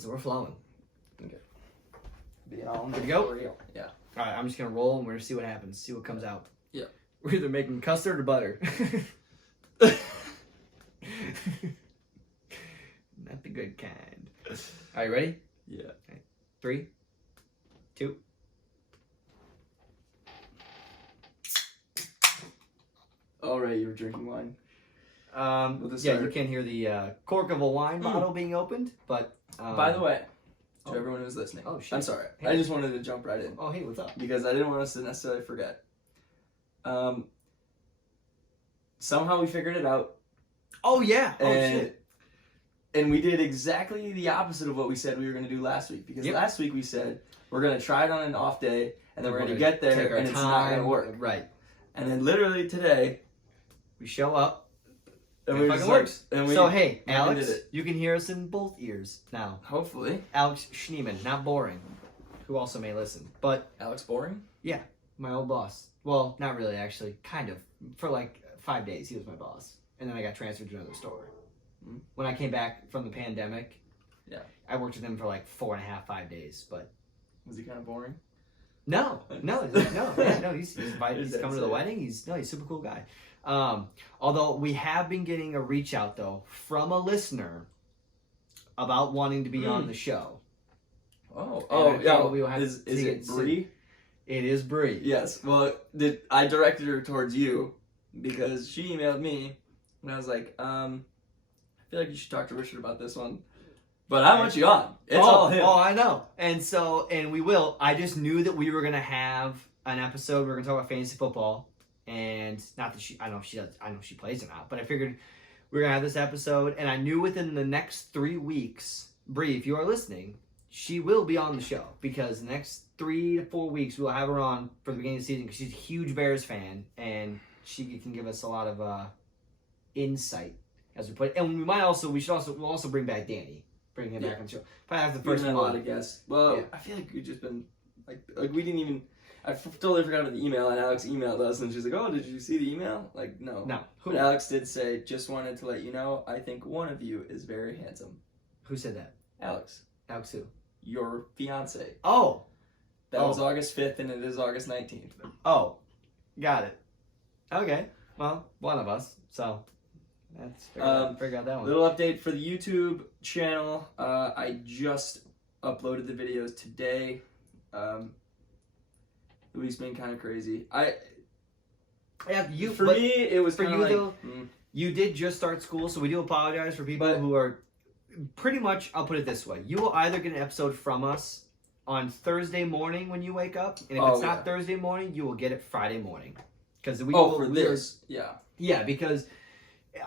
So we're flowing. Okay. Being all Good to go? for real. Yeah. All right, I'm just gonna roll and we're gonna see what happens. See what comes out. Yeah. We're either making custard or butter. Not the good kind. Are you ready? Yeah. Okay. 3, 2. All right, you were drinking wine. this Yeah, start? you can hear the cork of a wine bottle being opened, but By the way, to oh. everyone who's listening, Oh, shit. I'm sorry. Hey. I just wanted to jump right in oh hey, what's up? because I didn't want us to necessarily forget. Somehow we figured it out, Oh yeah. Oh and shit. and we did exactly the opposite of what we said we were going to do last week. Because Yep. last week we said we're going to try it on an off day, and then we're going to get take there, our and it's not going to time. work. Right. And then literally today, We show up. and It we fucking just like, works. and we So hey, fucking Alex, did it. you can hear us in both ears now. Hopefully, Alex Schneeman, not boring, who also may listen, but Alex Boring. my old boss. Well, not really, actually, kind of. For like 5 days, he was my boss, and then I got transferred to another store. Mm. When I came back from the pandemic, Yeah. I worked with him for like 4.5, 5 days, but Was he kind of boring? no, he's invited. He's coming to the wedding. He's a super cool guy. Although we have been getting a reach out though from a listener about wanting to be on the show. Oh, I yeah. thought we will have Is to see it it Bree? It is Bree. Yes. Well, I directed her towards you because she emailed me, and I was like, I feel like you should talk to Richard about this one. But I want you on. It's all him. Oh, I know. And we will. I just knew that we were gonna have an episode. We are gonna talk about fantasy football, and not that I know she plays it not, but I figured we were gonna have this episode, and I knew within the next 3 weeks, Bree, if you are listening, she will be on the show because the next 3 to 4 weeks we'll have her on for the beginning of the season because she's a huge Bears fan and she can give us a lot of insight as we put it. And we'll also bring back Danny. Bring him back on the show. Probably after the We've first had a month. lot of guests. Well, Yeah. I feel like we've just been like we didn't even. Totally forgot about the email, and Alex emailed us, and she's like, "Oh, did you see the email?" Like, no. No. Who? But Alex did say, "Just wanted to let you know, I think one of you is very handsome." Who said that? Alex, Alex who? your fiance. Oh. That was August 5th, and it is August 19th. Oh. Got it. Okay. Well, one of us. So let's figure out that one. Little update for the YouTube channel. I just uploaded the videos today. The week's been kind of crazy. For me, it was for kind you of like, though, you did just start school, so we do apologize for people But- who are pretty much. I'll put it this way: you will either get an episode from us on Thursday morning when you wake up, and if it's not Thursday morning, you will get it Friday morning. Because yeah, because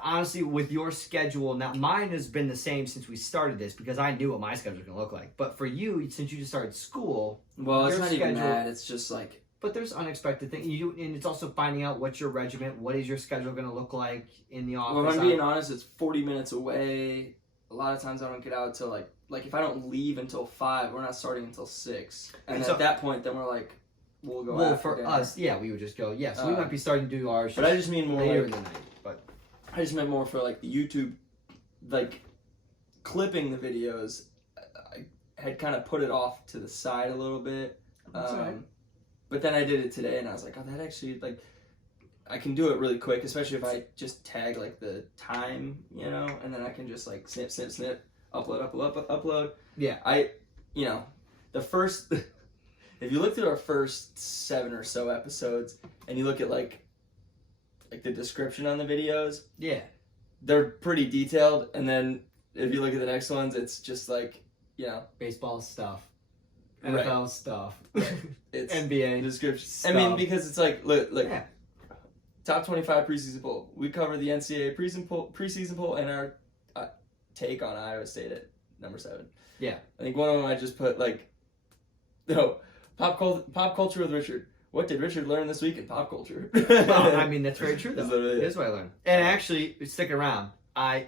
honestly, with your schedule, now mine has been the same since we started this because I knew what my schedule was going to look like. But for you, since you just started school, well, it's your not even schedule- that. It's just like but there's unexpected things. And it's also finding out what's your regiment, what is your schedule going to look like in the office. well, if I'm being honest, it's 40 minutes away. A lot of times I don't get out till like if I don't leave until 5, we're not starting until 6. And So- at that point, then we're like, we'll go. Well, after for dinner. us, yeah, we would just go. Yeah, so we might be starting to do ours. But I just mean more later like in the night. But I just meant more for like the YouTube, like clipping the videos. I had kind of put it off to the side a little bit. That's all right. But then I did it today, and I was like, oh, that actually like I can do it really quick, especially if I just tag like the time, and then I can just like snip, upload. yeah, The first. If you look through our first 7 or so episodes, and you look at like the description on the videos, yeah, they're pretty detailed. And then if you look at the next ones, it's just like baseball stuff, Right. NFL stuff, it's NBA description. stuff. I mean, because it's like look, Yeah. top 25 preseason poll. We cover the NCAA preseason poll and our take on Iowa State at number 7. Yeah. I think one of them I just put like, no, pop culture with Richard. What did Richard learn this week in pop culture? Well, I mean, that's very true, though. That's literally it. Here's what I learned. And actually, stick around. I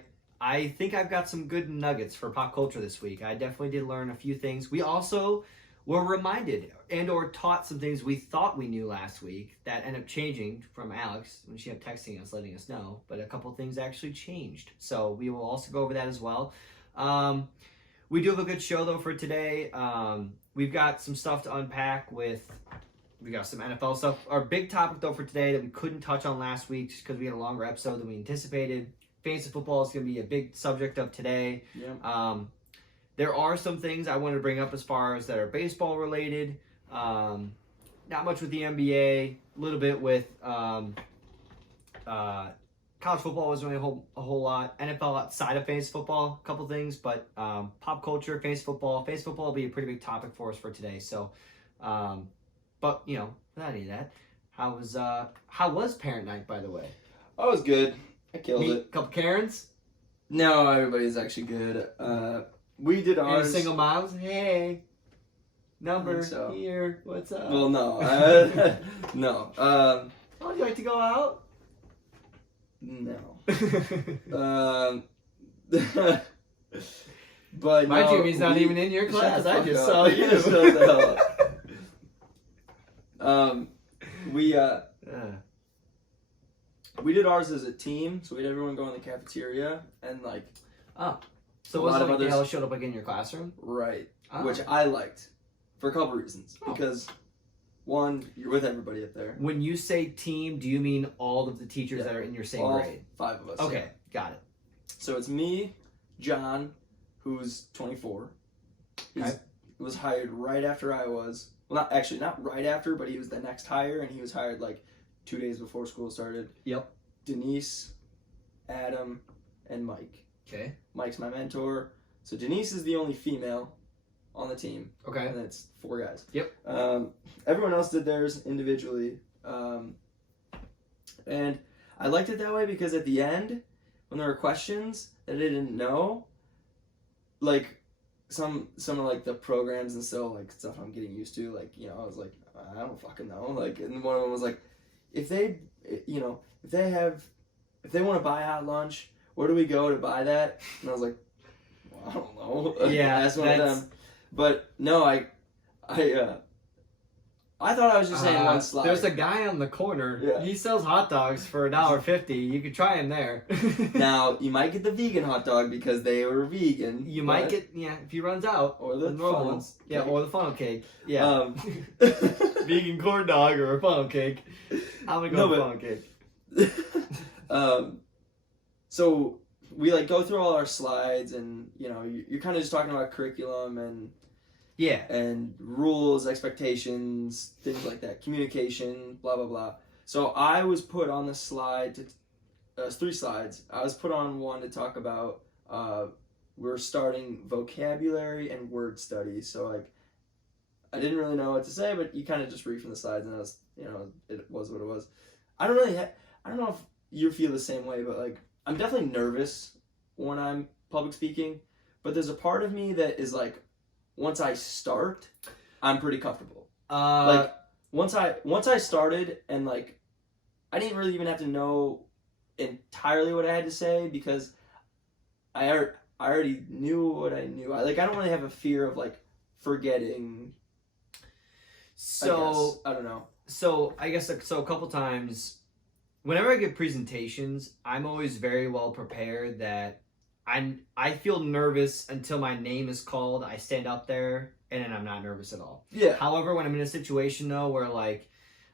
think I've got some good nuggets for pop culture this week. I definitely did learn a few things. We also were reminded and or taught some things we thought we knew last week that ended up changing from Alex when she kept texting us, letting us know. But a couple things actually changed. So we will also go over that as well. we do have a good show though for today. We've got some stuff to unpack we got some NFL stuff. Our big topic though for today that we couldn't touch on last week just because we had a longer episode than we anticipated. Fantasy football is going to be a big subject of today. Yeah. There are some things I wanted to bring up as far as that are baseball related. Not much with the NBA. A little bit with college football wasn't really a whole lot. NFL outside of fantasy football, a couple things, but pop culture, fantasy football will be a pretty big topic for us for today. So, but you know, without any of that, how was parent night, by the way? I was good. I killed Meet it. a couple Karens. No, everybody's actually good. We did Any ours. single moms? Hey, number so. here. What's up? Well, no, no. Oh, would you like to go out? No. But My no, Jimmy's not even in your Shut class. the I fuck just up. saw you. Shut the hell up. We did ours as a team, so we had everyone go in the cafeteria and like. So A was lot it of like they others- all showed up like in your classroom? Right. Oh. Which I liked for a couple reasons. Oh. Because one, you're with everybody up there. When you say team, do you mean all of the teachers that are in your same All grade? 5 of us. Okay, yeah. got it. So it's me, John, who's 24. He Okay. was hired right after I was. Well, not right after, but he was the next hire, and he was hired like 2 days before school started. Yep. Denise, Adam, and Mike. Okay. Mike's my mentor. So Denise is the only female on the team, Okay. and it's 4 guys. Yep. Everyone else did theirs individually, and I liked it that way because at the end, when there were questions that I didn't know, like some of like the programs and stuff, like stuff I'm getting used to, like, you know, I was like, I don't fucking know, like, and one of them was like, if they want to buy hot lunch, where do we go to buy that? And I was like, well, I don't know. Yeah, Ask one of them. But no, I thought I was just saying one slide. There's a guy on the corner. Yeah. He sells hot dogs for $1.50. You could try him there. Now you might get the vegan hot dog because they were vegan. You might get if he runs out. or the normal funnel ones. Yeah, cake. or the funnel cake. Yeah. Um, Vegan corn dog or a funnel cake. I'm gonna go No, with but- funnel cake. So we like go through all our slides, and you know you're kind of just talking about curriculum Yeah. and rules, expectations, things like that, communication, blah blah blah. So I was put on the slide to 3 slides. I was put on one to talk about we're starting vocabulary and word study. So like I didn't really know what to say, but you kind of just read from the slides, and it was what it was. I don't know if you feel the same way, but like I'm definitely nervous when I'm public speaking, but there's a part of me that is like, once I start, I'm pretty comfortable. Like once I started, and like I didn't really even have to know entirely what I had to say because I already knew what I knew. I don't really have a fear of like forgetting. I don't know. So I guess a couple times, whenever I give presentations, I'm always very well prepared that I feel nervous until my name is called. I stand up there and then I'm not nervous at all. Yeah. However, when I'm in a situation though where like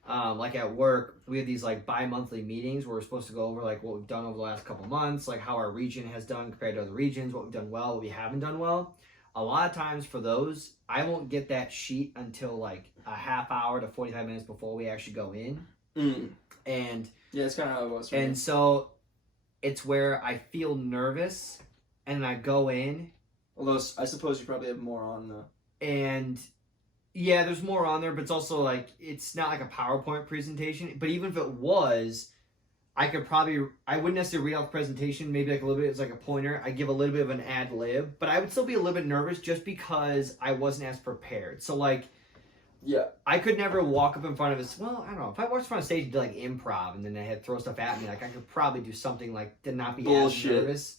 at work, we have these like bi-monthly meetings where we're supposed to go over like what we've done over the last couple months, like how our region has done compared to other regions, what we've done well, what we haven't done well. A lot of times for those, I won't get that sheet until like a half hour to 45 minutes before we actually go in. And Yeah, it's kind of how it was for me. and so it's where I feel nervous and I go in Although I suppose you probably have more on the. and yeah, there's more on there, but it's also like it's not like a PowerPoint presentation. But even if it was, I wouldn't necessarily read out the presentation, maybe like a little bit, it's like a pointer. I give a little bit of an ad lib, but I would still be a little bit nervous just because I wasn't as prepared. So like, Yeah. I could never walk up in front of us. Well, I don't know. If I walked in front of stage and did like improv and then they had throw stuff at me, like I could probably do something like to not be Bullshit. as nervous.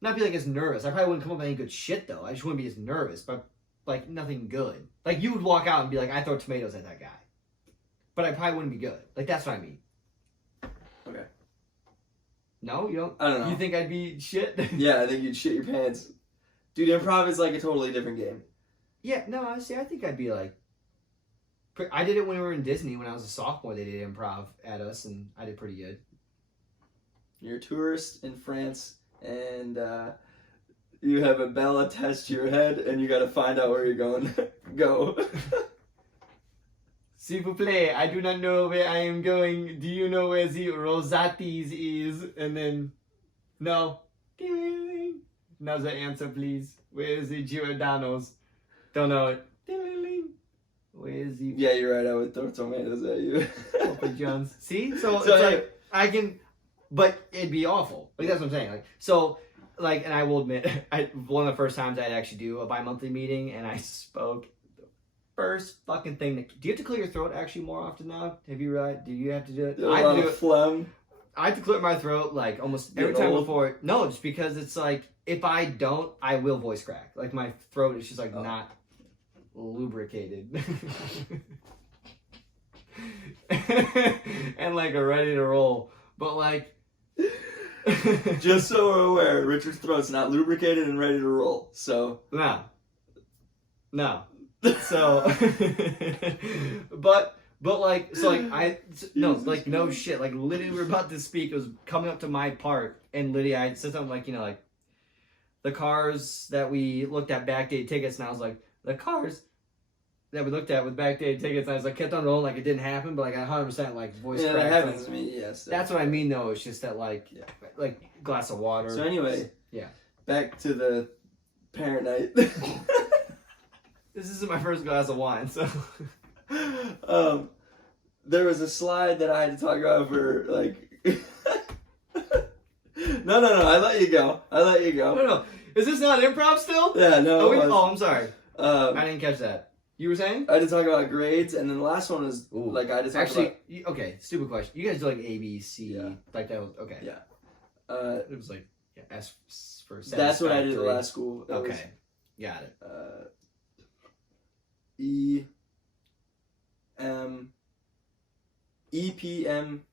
Not be like as nervous. I probably wouldn't come up with any good shit though. I just wouldn't be as nervous, but like nothing good. Like you would walk out and be like, I throw tomatoes at that guy. But I probably wouldn't be good. Like that's what I mean. Okay. No, you don't? I don't know. You think I'd be shit? Yeah, I think you'd shit your pants. Dude, improv is like a totally different game. Yeah, no, honestly, I think I'd be like. I did it when we were in Disney when I was a sophomore. They did improv at us, and I did pretty good. You're a tourist in France, and you have a bell attached to your head, and you got to find out where you're going. Go. S'il vous plaît, I do not know where I am going. Do you know where the Rosatis is? And then, no. Another answer, please. Where is the Giordano's? Don't know it. Where is the Yeah, you're right. I would throw tomatoes at you. Papa John's? See? So, So, it's like, I can, but it'd be awful. Like, that's what I'm saying. Like, so, like, and I will admit, one of the first times I'd actually do a bi-monthly meeting, and I spoke the first fucking thing. Do you have to clear your throat actually more often now? Have you realized? Do you have to do it? A lot of phlegm. I have to clear my throat like almost every Getting time old? before. No, just because it's like if I don't, I will voice crack. Like my throat is just like not lubricated, and like ready to roll. But like, Just so we're aware, Richard's throat's not lubricated and ready to roll. So, no. So, but like, so like no, Jesus like no Christ. shit. Like literally, we're about to speak. It was coming up to my part, and literally, I said something like, like the cars that we looked at backdate tickets, and I was like, the cars that we looked at with backdate tickets, and I was like, kept on rolling like it didn't happen, but like I 100% like voice yeah, cracked. that happens to me, yes. That's what I mean, though. It's just that like glass of water. So anyway, Yeah. back to the parent night. This isn't my first glass of wine, so. There was a slide that I had to talk about for like. No, I let you go. No. Is this not improv still? Yeah, no. it was. I'm sorry. I Um, didn't catch that. You were saying? I had to talk about grades, and then the last one was like I had to talk Actually, about. okay, stupid question. You guys do like A, B, C, Yeah. like that was, okay. Yeah. It was like, S for That's what I did at the satisfactory. last school. It was, Okay, got it. E M E P M.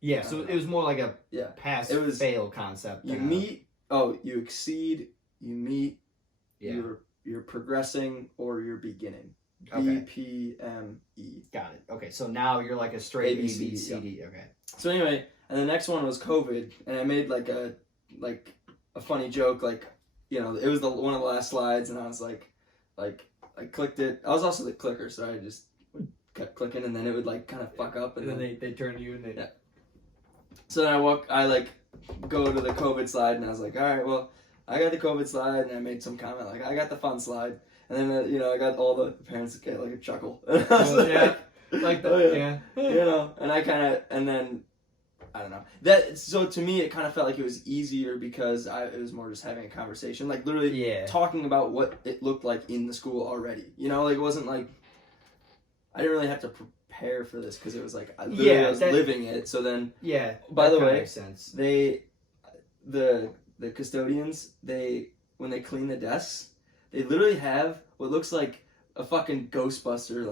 Yeah, so it was more like a Yeah. pass It was- fail concept. You than a- meet. Oh, you exceed. You meet. Yeah, You're progressing or you're beginning. Okay. BPME. got it. Okay, so now you're like a straight A, B, C, yeah. D. Okay. So anyway, and the next one was COVID, and I made like a funny joke, like it was one of the last slides, and I was like I clicked it. I was also the clicker, so I just kept clicking, and then it would like kind of fuck up, And then they turn you and they. Yeah. So then I go to the COVID slide, and I was like, all right, well, I got the COVID slide, and I made some comment like, I got the fun slide, and then I got all the parents to get like a chuckle. And I was Like that. oh, Yeah. and and then I don't know that. So to me, it kind of felt like it was easier because it was more just having a conversation, like literally Yeah. talking about what it looked like in the school already. Like it wasn't like I didn't really have to prepare for this because it was like I was living it. So then, Yeah. By that the kinda way, makes sense. the custodians, when they clean the desks, they literally have what looks like a fucking Ghostbuster,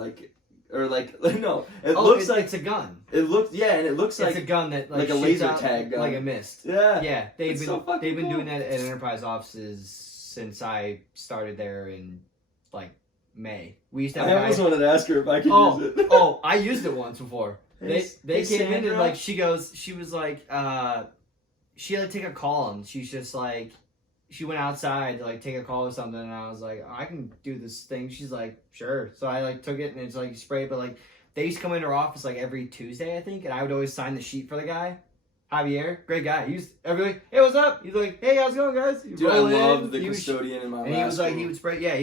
no, it looks like it's a gun. it looks and it looks It's like a gun that like a shoots laser out tag gun. like a mist. yeah. Yeah, It's so fucking they've been cool. doing that at Enterprise offices since I started there in like May. We used to have I a guy. almost wanted to ask her if I could Oh, use it. I used it once before. They Hey, came in and Sandra? like she was like she had to take a call and she's just like she went outside to like take a call or something and I was like I can do this thing. She's like sure. So I like took it and it's like you spray it, but like they used to come into our office like every Tuesday I think and I would always sign the sheet for the guy. Javier, great guy. He used every week, hey, what's up? He's like, hey, how's it going, guys? You Dude, I roll in. loved the He was- custodian in my and he was like, school. he would spray. Yeah,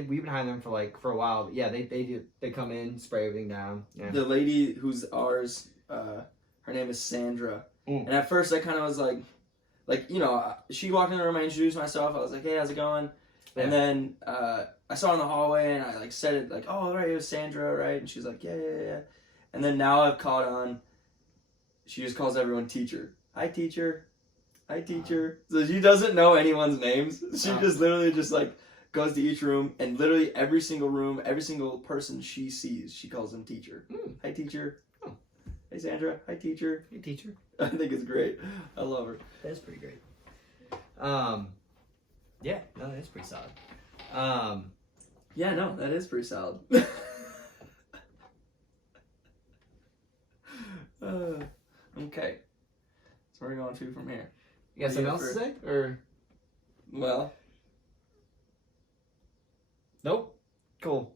we've been hiring them for a while. But yeah, they come in, spray everything down. Yeah. The lady who's ours, her name is Sandra. Mm. And at first I kind of was like, she walked in the room, I introduced myself, I was like, hey, how's it going? Yeah. And then I saw her in the hallway and I like said it like, oh, right, it was Sandra, right? And she's like, yeah. And then now I've caught on, she just calls everyone teacher. Hi, teacher. Hi, teacher. So she doesn't know anyone's names. She just literally just like goes to each room and literally every single room, every single person she sees, she calls them teacher. Hi, teacher. Oh. Hey, Sandra. Hi, teacher. Hey, teacher. I think it's great. I love her. That's pretty great. Yeah, no, that's pretty solid. Yeah, no, that is pretty solid. Okay. So where are we going to from here? You got something else to say, or Well, nope? Cool.